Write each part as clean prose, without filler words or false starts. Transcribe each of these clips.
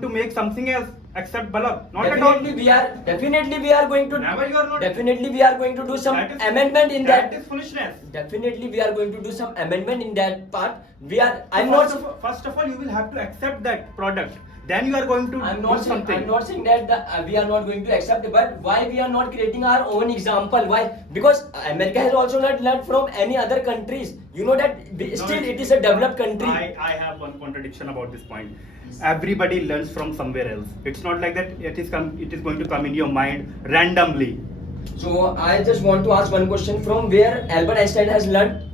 to make something else except Balab. Not at all. Definitely we are going to. Never you are not. Definitely we are going to do some amendment in that. That is foolishness. Definitely we are going to do some amendment in that part. I'm first not. First of all, you will have to accept that product. Then you are going to do something. I'm not saying that we are not going to accept it, but why we are not creating our own example? Why? Because America has also not learned from any other countries. You know that it is a developed country. I have one contradiction about this point. Everybody learns from somewhere else. It's not like that. It is going to come in your mind randomly. So I just want to ask one question: from where Albert Einstein has learned?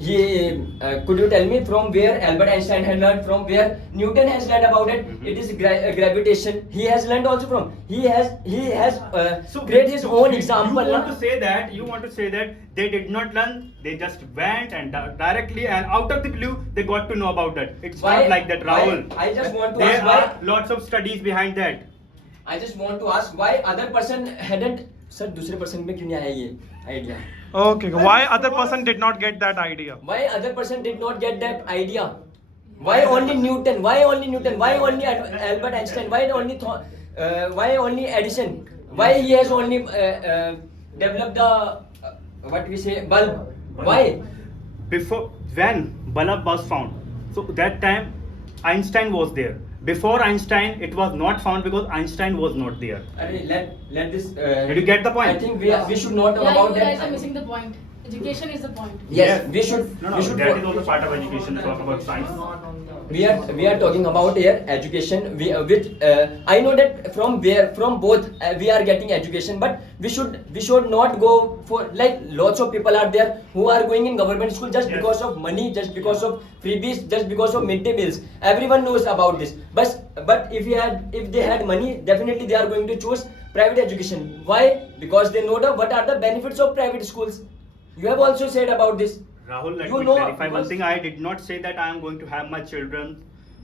Could you tell me from where Albert Einstein has learned, from where Newton has learned about it? It is gravitation. He has learned also from. He has created his own example. You want to say that they did not learn. They just went and directly and out of the blue they got to know about that. It's not like that, Rahul. I just want to ask why. There are lots of studies behind that. I just want to ask why other person hadn't. Sir, दूसरे person में क्यों नहीं आया ये idea? Okay, why other person did not get that idea? Why other person did not get that idea? Why only Newton? Why only Newton? Why only Albert Einstein? Why only Edison? Why he has only developed the what we say bulb? Why? Before when bulb was found, so that time Einstein was there. Before Einstein, it was not found because Einstein was not there. Let this. Did you get the point? I think we should not talk about you that. guys are missing the point. Education is the point. Yes, we should. No, we should. that is also part of education to talk about science. We are talking about here education. I know that from both we are getting education, but we should not go for, like, lots of people are there who are going in government school just because of money, just because of freebies, just because of midday meals. Everyone knows about this. But if they had money, definitely they are going to choose private education. Why? Because they know what are the benefits of private schools. You have also said about this. Rahul, let me clarify one thing. I did not say that I am going to have my children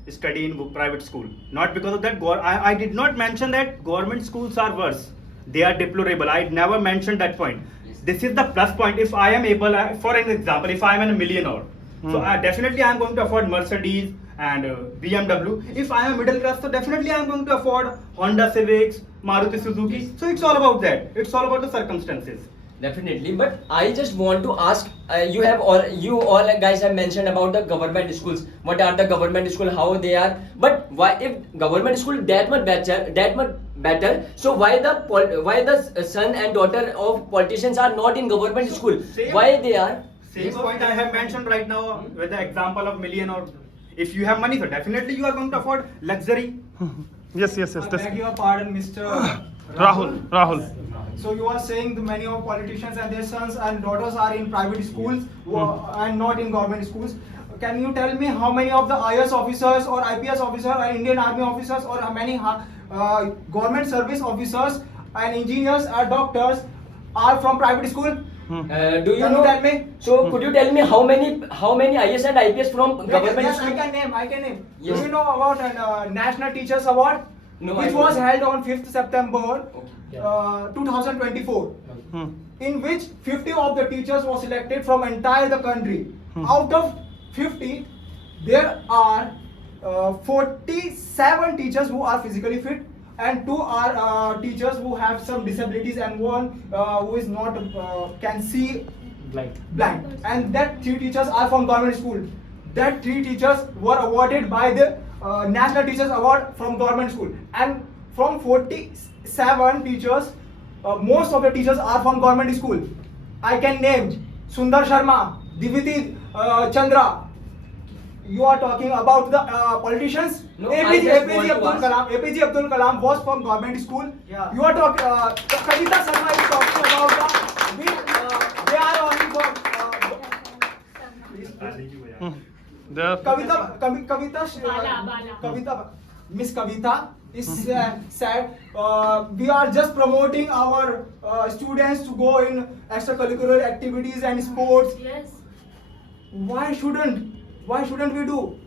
study in private school. Not because of that. I did not mention that government schools are worse. They are deplorable. I never mentioned that point. This is the plus point. If I am able, for an example, if I am a millionaire, so definitely I am going to afford Mercedes and BMW. If I am a middle class, so definitely I am going to afford Honda Civics, Maruti Suzuki. So it's all about that. It's all about the circumstances. Definitely, but I just want to ask, you all guys have mentioned about the government schools. What are the government school? How they are? But why, if government school that much better? So why the son and daughter of politicians are not in government school? Why they are? Same point I have mentioned right now with the example of millionaire. If you have money, so definitely you are going to afford luxury. Yes. I beg your pardon, Mr. Rahul. So you are saying the many of politicians and their sons and daughters are in private schools and not in government schools. Can you tell me how many of the IAS officers or IPS officers or Indian Army officers or how many government service officers and engineers or doctors are from private school? Do you Can know? you tell me? So could you tell me how many IAS and IPS from government Yes, school? I can name. Yes. Do you know about National Teachers Award? No, which I was don't. held on 5th September 2024, in which 50 of the teachers were selected from entire the country. Out of 50, there are 47 teachers who are physically fit and 2 are teachers who have some disabilities and 1 who is not can see blind. And that 3 teachers are from government school. That 3 teachers were awarded by the National Teachers Award from government school, and from 47 teachers, most of the teachers are from government school. I can name Sundar Sharma, Diviti Chandra. You are talking about the politicians. No, APJ Abdul Kalam was from government school. Yeah. You are talking. Kavita Sharma is talking about they are only from. Miss Kavita is said we are just promoting our students to go in extracurricular activities and sports. Yes. Why shouldn't we do?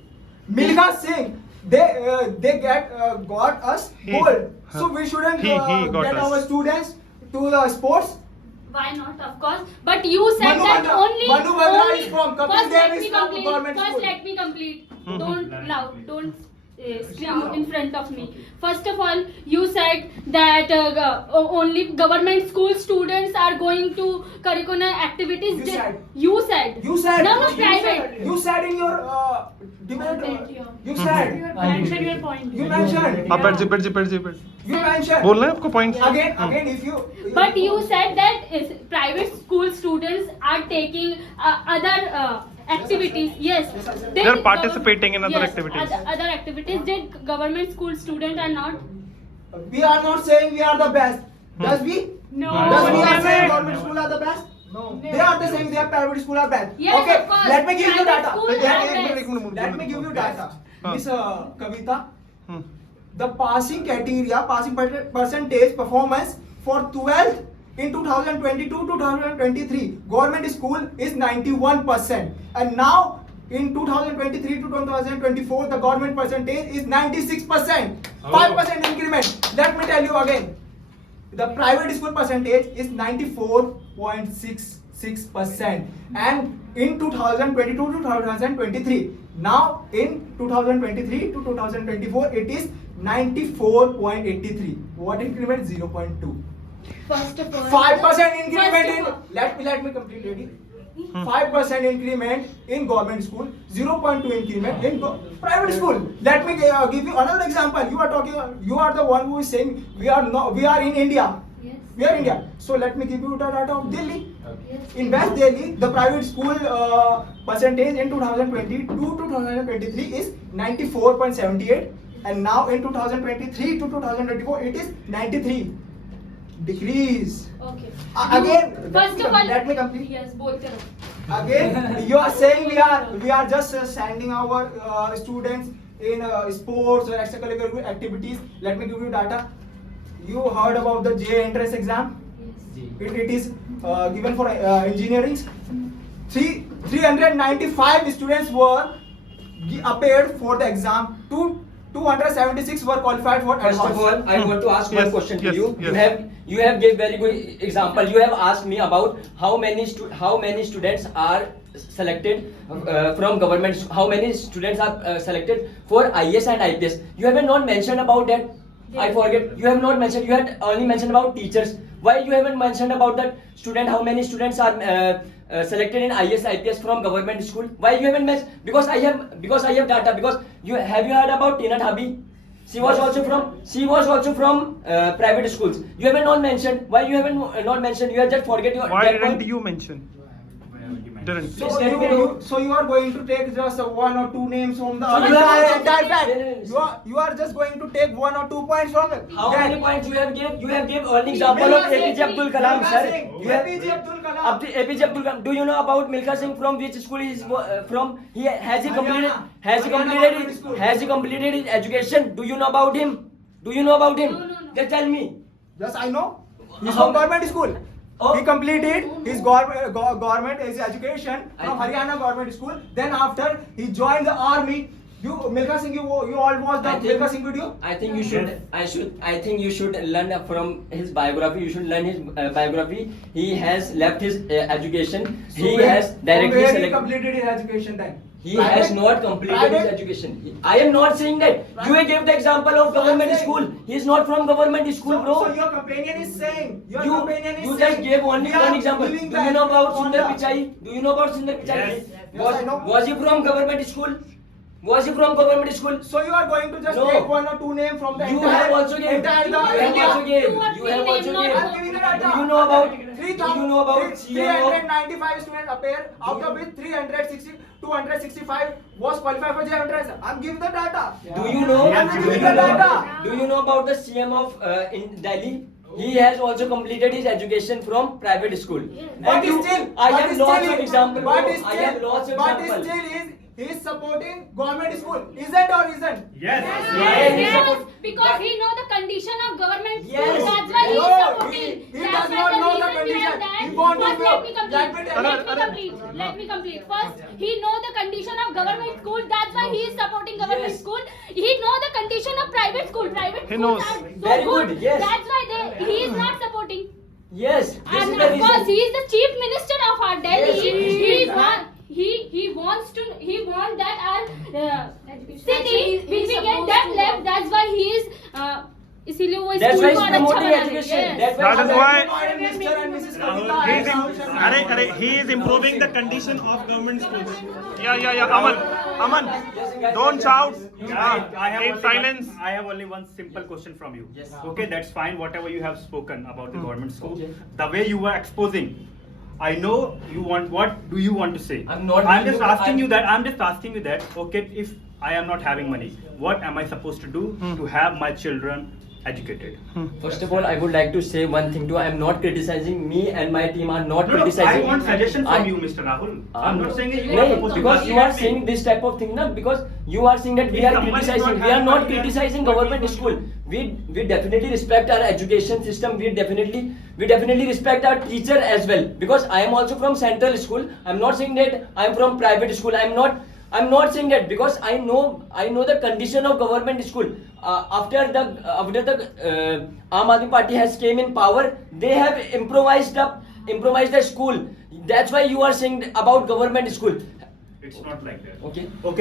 Milkha Singh, they got us gold, so we shouldn't He got get us. our students to the sports. Why not? Of course. But you said Manu that Batra- only. Manu Batra only is from Kapil first Dev let is me from complete. government First school. let me complete. Don't loud. Don't screen in front of me. First of all, you said that only government school students are going to curricular activities. You said. You said. You said. No, no, You private. said. You said in your debate. You said. Mention your point. You mentioned. आप बैठ जी बैठ जी बैठ जी बैठ You mentioned. बोलना है आपको point Again, if you. But you said that private school students are taking other activities. Yes. They are participating in other yes, activities. Other activities. Did government school students are not? We are not saying we are the best. Does we? No. Does we are Never. saying government school are the best? No. They are the same. They are private school are best. Yes, Okay. of course. Let me give you Private data. schools are best. Let me give you data. हाँ. Miss Kavita, the passing criteria, passing percentage performance for 12th in 2022-2023 government school is 91%, and now in 2023 to 2024 the government percentage is 96%. 5% increment. Let me tell you again, the private school percentage is 94.66%, and in 2022 to 2023, now in 2023 to 2024 it is 94.83. What increment? 0.2. First of all. 5% increment First in, of all- let me complete, lady. 5% increment in government school, 0.2 increment in private school. Let me give you another example. You are the one who is saying we are in India. Yes. We are India. So let me give you the data of Delhi. Yes. In West Delhi, the private school percentage in 2022 to 2023 is 94.78, and now in 2023 to 2024 it is 93. Decrease. Okay. Again, First of all. let me complete. Yes. बोलते रहो. Again, you are saying we are just sending our students in sports or extracurricular activities. Let me give you data. You heard about the J entrance exam? Yes. It is given for engineering. 395 students were appeared for the exam. 276 were qualified for First of advance. all, I want to ask one Yes, question to yes, you. yes. You have gave very good example. You have asked me about how many students are selected from government. How many students are selected for IAS and IPS? You have not mentioned about that. I forget. You have not mentioned. You had only mentioned about teachers. Why you haven't mentioned about that student? How many students are selected in IAS, IPS from government school? Why you haven't mentioned? Because I have data. Because you heard about Tina Thabi? She was also from private schools. You haven't not mentioned. Why you haven't not mentioned? You have just forget your. Why that didn't point. you mention? Didn't. So you are going to take just one or two names from the So other you are- entire fact. Yes. You are just going to take 1 or 2 points from it. How Then- many points you have gave? You have gave only example of Milkha APJ Singh. Abdul Kalam, Milkha sir. Singh. You have APJ Abdul Kalam. APJ Abdul Kalam. Do you know about Milkha Singh from which school he is from? Has he completed? Haryana government school. Has he completed his education? Do you know about him? Do you know about him? No. Just tell me. Yes, I know. He's How- from government school. Oh. He completed his government his education from Haryana government school. Then after he joined the army. You Milkha Singh, you all watched the Milkha Singh video? I think you should. I think you should learn from his biography. You should learn his biography. He has left his education. He has directly Where he selected. completed his education then? He has not completed his education. I am not saying that. You gave the example of government school. He is not from government school, bro. So your companion is saying. Your You companion is just saying gave only we are one example. Do giving you the know about on Sundar the- Pichai? Do you know about Sundar Pichai? Yes. Yes, I know. Was he from government school? Was he from government school? So you are going to just No. take 1 or 2 names from the You entire, have also gave. entire You the have India. also gave. Two or You three have names, also not gave. I'm giving the data. Do you know about? 3,000 Do you know about CM of? 395 students appear, out of which 265 was qualified for JEE entrance. I'm giving the data. Do you know? I'm giving the data. Do you know about the CM of in Delhi? He has also completed his education from private school. But you- still, I but have still lots he- of examples. But bro. still, I have lots of but examples. still he is supporting government school. Isn't or isn't? Yes. Yes, because he know the condition of government school. Yes. That's why he is No, supporting. he That's does why not know the reason condition. behind that. He want to First, know. let me complete. Let me tell you. Let me complete. First, he know the condition of government school. That's why he is supporting government Yes. school. He know the condition of private school. Private He schools knows. are so Very good, yes. That's why he is not supporting. Yes. This is And the of course, reason. he is the chief minister of our Delhi. Yes, He yes. wants that our city, we get that left. That's why he is. इसीलिए वो That's school why को he's और अच्छा promoting बना रही है. education. Yes. That's That is why- Mr. and Mrs. Rahul, Kavita He is, and he is improving the condition of government schools. Yeah. Aman, don't shout. I have Keep only silence. I have only one simple question from you. Yes. Okay, that's fine. Whatever you have spoken about the government school, Okay. the way you were exposing, I know you want. What do you want to say? I'm not I'm going just to- asking I'm- you that. I'm just asking you that. Okay, if I am not having money, what am I supposed to do to have my children educated? First of all, I would like to say one thing too. I am not criticizing. Me and my team are not No, criticizing. I want suggestion from I- you, Mr. Rahul. I'm not saying that you No, are supposed to because you are help me. saying this type of thing, na? Because you are saying that we If are someone is criticizing. not We are having not money, then criticizing what government is school. We definitely respect our education system. We definitely respect our teacher as well. Because I am also from central school. I'm not saying that I'm from private school. I'm not saying that because I know the condition of government school. After the Aam Aadmi Party has came in power, they have improvised the school. That's why you are saying about government school. It's not like that. Okay. Okay.